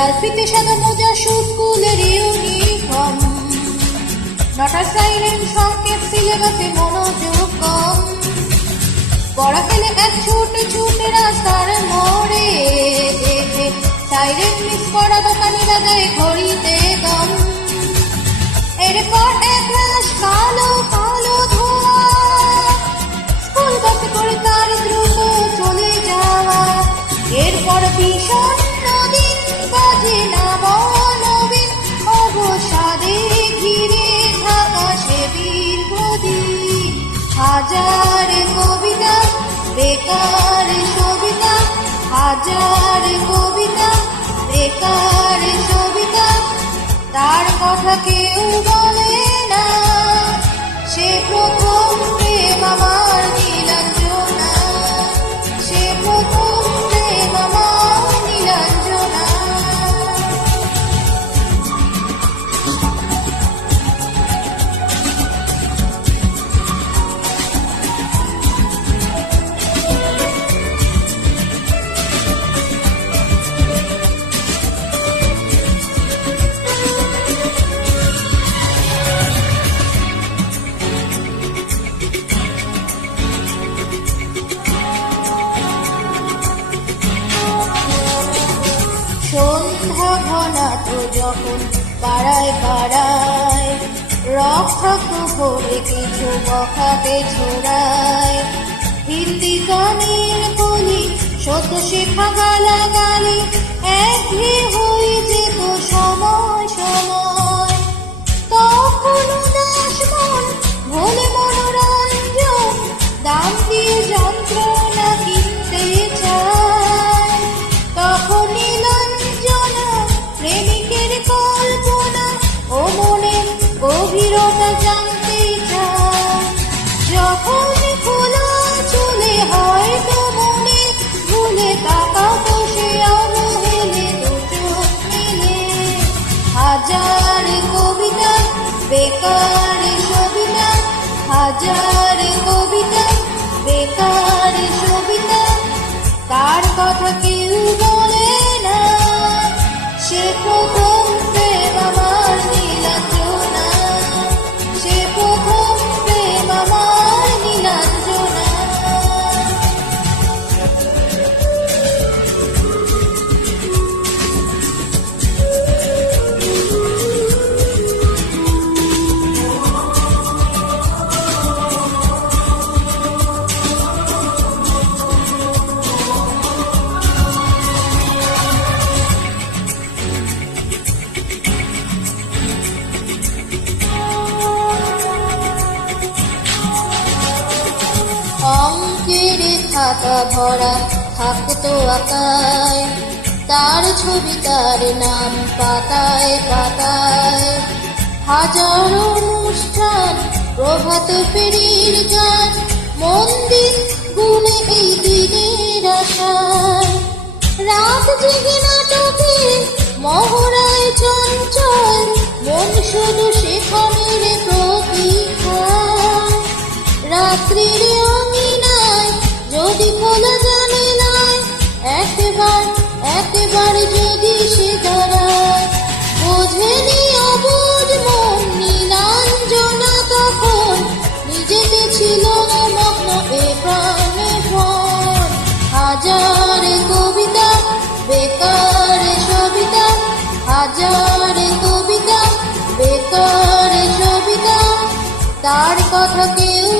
লাল ফিতে সাদা মোজা স্কুলের ইউনিফর্ম, নটার সাইরেন সংকেত সিলেবাসে মনোযোগ কম, পড়া ফেলে এক ছুটে রাস্তার মোড়ে, সাইরেন মিস করা দোকানিরা দেয় ঘড়িতে দম। এরপর এক লাশ কালো কালো ধোয়া, স্কুল বাসে করে তার দ্রুত চলে যাওয়া। এরপর ভীষণ নদীন বাজে না নবীন, অবসাদে ঘিরে থাকা সে দীর্ঘদিন। হাজার কবিতা বেকার সবিতা, হাজার কবিতা বেকার সবিতা, তার কথা কেউ বলে না। সে প্রথম প্রেম আমার নীলাঞ্জনা, সে প্রথম প্রেম আমার নীলাঞ্জনা। সন্ধ্যা ঘনাত যখন পাড়ায় পাড়ায়, রক্ষক করে কিছু বখাতে ছোড়ায়। হিন্দি গানের কলি সত্য শেখা গালাগালি, একঘেয়ে হয়ে যেত সময় সময়। তখন উদাস মন ভোলে মনোরঞ্জন, দাম দিয়ে যন্ত্রণা কিনতে চায়। তখন নীলাঞ্জনা প্রেমিকের কল্পনা ও মনের গভীরতা জানতে চায়। যখন খোলা চলে হয়তো মনে ভুলে তাকাতো সে অবহেলে দু চোখ মেলে। হাজার কবিতা বেকার সবিতা, হাজার কবিতা বেকার সবিতা, তার কথা কেউ বলে না। সে প্রথম প্রেম আমার নীলাঞ্জনা, সে প্রথম প্রেম আমার নীলাঞ্জনা। অঙ্কের খাতা ভরা থাকতো আঁকায়, তার ছবি তার নাম পাতায় পাতায়। হাজারো অনুষ্ঠান প্রভাত ফেরির গান, মন্দির গুণে এই দিনের আশায়। রাত জেগে নাটকে মহড়ায় চঞ্চল, মন শুধু সেখানের প্রতীক্ষায়। রাত্রির অঙ্গিনায় যদি খোলা জানালায়, একবার যদি সে দাঁড়ায়। বোঝেনি অবুঝ মন নীলাঞ্জনা তখন, নিজেকে ছিল মগ্ন এ প্রাণে প্রাণ। হাজার কবিতা বেকার সবিতা, হাজার কবিতা বেকার সবিতা, তার কথা কেউ